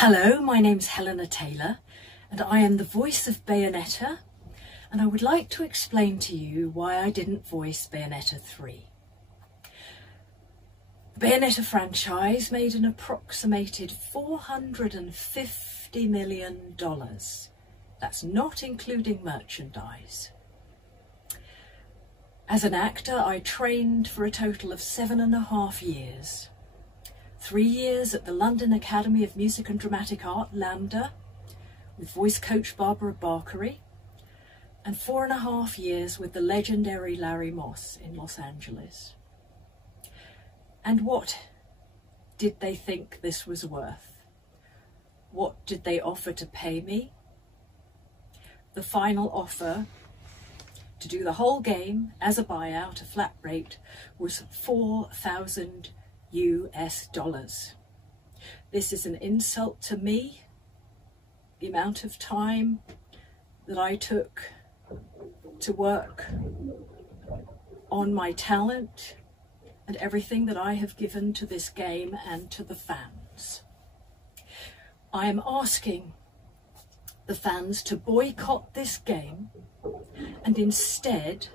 Hello, my name's Hellena Taylor and I am the voice of Bayonetta, and I would like to explain to you why I didn't voice Bayonetta 3. The Bayonetta franchise made an approximated $450 million. That's not including merchandise. As an actor, I trained for a total of 7.5 years. 3 years at the London Academy of Music and Dramatic Art, LAMDA, with voice coach Barbara Barkery, and 4.5 years with the legendary Larry Moss in Los Angeles. And what did they think this was worth? What did they offer to pay me? The final offer to do the whole game as a buyout, a flat rate, was $4,000 US. This is an insult to me, the amount of time that I took to work on my talent and everything that I have given to this game and to the fans. I am asking the fans to boycott this game and instead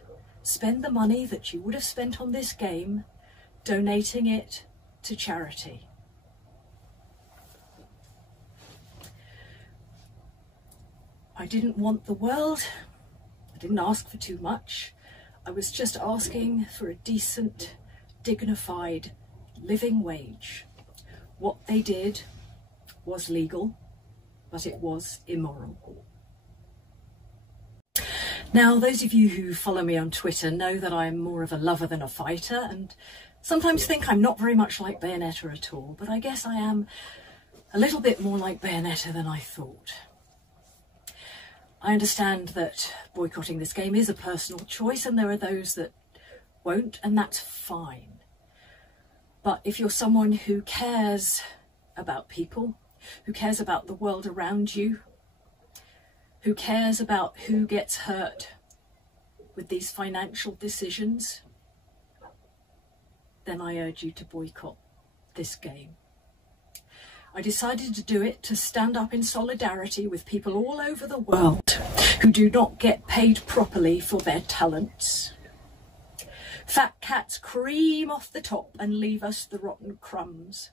spend the money that you would have spent on this game donating it to charity. I didn't want the world. I didn't ask for too much. I was just asking for a decent, dignified living wage. What they did was legal, but it was immoral. Now, those of you who follow me on Twitter know that I'm more of a lover than a fighter, and sometimes think I'm not very much like Bayonetta at all, but I guess I am a little bit more like Bayonetta than I thought. I understand that boycotting this game is a personal choice, and there are those that won't, and that's fine. But if you're someone who cares about people, who cares about the world around you, who cares about who gets hurt with these financial decisions, then I urge you to boycott this game. I decided to do it to stand up in solidarity with people all over the world who do not get paid properly for their talents. Fat cats cream off the top and leave us the rotten crumbs.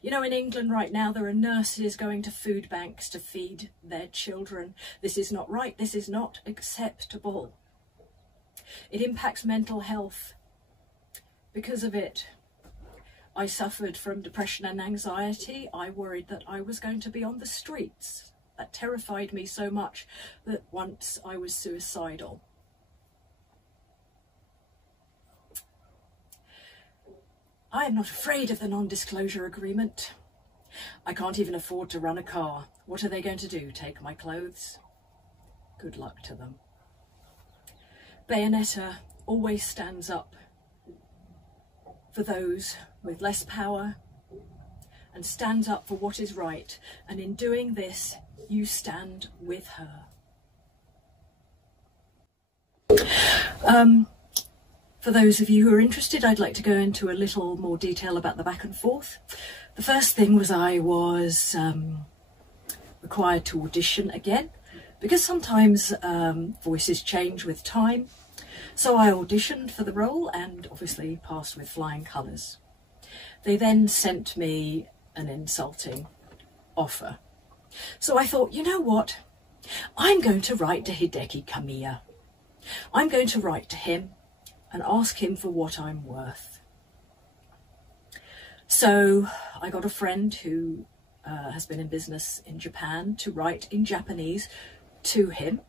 You know, in England right now, there are nurses going to food banks to feed their children. This is not right. This is not acceptable. It impacts mental health. Because of it, I suffered from depression and anxiety. I worried that I was going to be on the streets. That terrified me so much that once I was suicidal. I am not afraid of the non-disclosure agreement. I can't even afford to run a car. What are they going to do? Take my clothes? Good luck to them. Bayonetta always stands up for those with less power and stands up for what is right. And in doing this, you stand with her. For those of you who are interested, I'd like to go into a little more detail about the back and forth. The first thing was I was required to audition again, because sometimes voices change with time. So I auditioned for the role and obviously passed with flying colours. They then sent me an insulting offer. So I thought, you know what? I'm going to write to Hideki Kamiya. I'm going to write to him and ask him for what I'm worth. So I got a friend who has been in business in Japan to write in Japanese to him.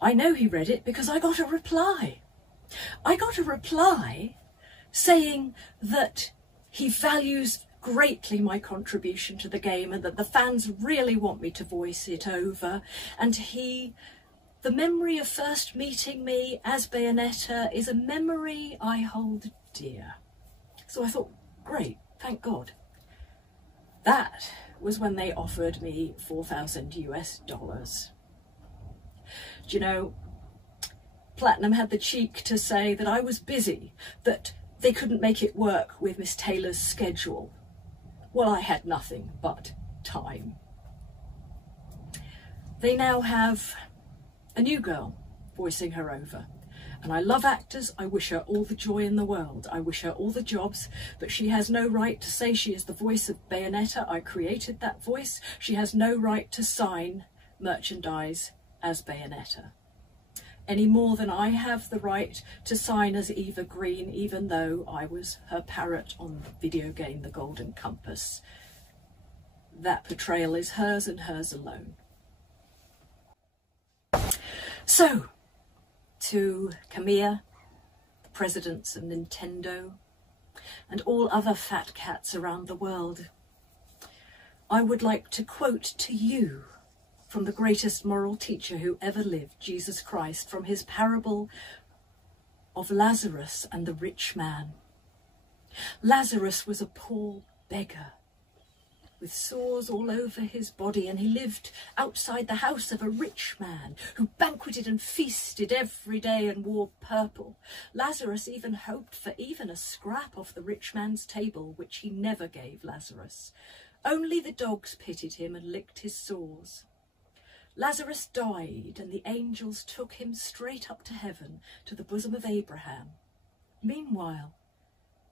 I know he read it because I got a reply. I got a reply saying that he values greatly my contribution to the game and that the fans really want me to voice it over, and the memory of first meeting me as Bayonetta is a memory I hold dear. So I thought, great, thank God. That was when they offered me $4,000 US. Do you know, Platinum had the cheek to say that I was busy, that they couldn't make it work with Miss Taylor's schedule. well, I had nothing but time. They now have a new girl voicing her over. And I love actors. I wish her all the joy in the world. I wish her all the jobs, but she has no right to say she is the voice of Bayonetta. I created that voice. She has no right to sign merchandise as Bayonetta, any more than I have the right to sign as Eva Green, even though I was her parrot on the video game The Golden Compass. That portrayal is hers and hers alone. So, to Kamiya, the presidents of Nintendo, and all other fat cats around the world, I would like to quote to you from the greatest moral teacher who ever lived, Jesus Christ, from his parable of Lazarus and the rich man. Lazarus was a poor beggar with sores all over his body, and he lived outside the house of a rich man who banqueted and feasted every day and wore purple. Lazarus even hoped for even a scrap off the rich man's table, which he never gave Lazarus. Only the dogs pitied him and licked his sores. Lazarus died, and the angels took him straight up to heaven, to the bosom of Abraham. Meanwhile,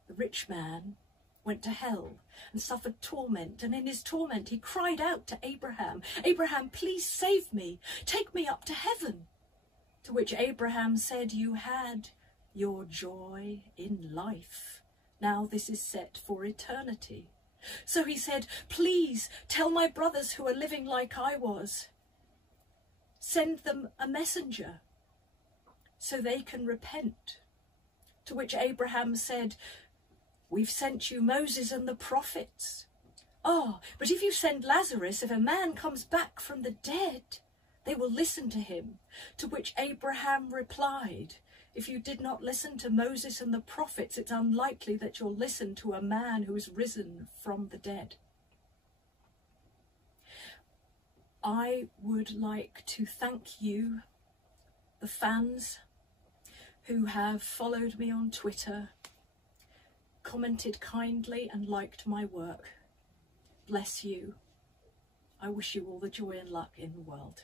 the rich man went to hell and suffered torment, and in his torment he cried out to Abraham, "Abraham, please save me, take me up to heaven." To which Abraham said, "You had your joy in life. Now this is set for eternity." So he said, "Please tell my brothers who are living like I was, send them a messenger so they can repent." To which Abraham said, "We've sent you Moses and the prophets." "Ah, but if you send Lazarus, if a man comes back from the dead, they will listen to him." To which Abraham replied, "If you did not listen to Moses and the prophets, it's unlikely that you'll listen to a man who is risen from the dead." I would like to thank you, the fans who have followed me on Twitter, commented kindly and liked my work. Bless you. I wish you all the joy and luck in the world.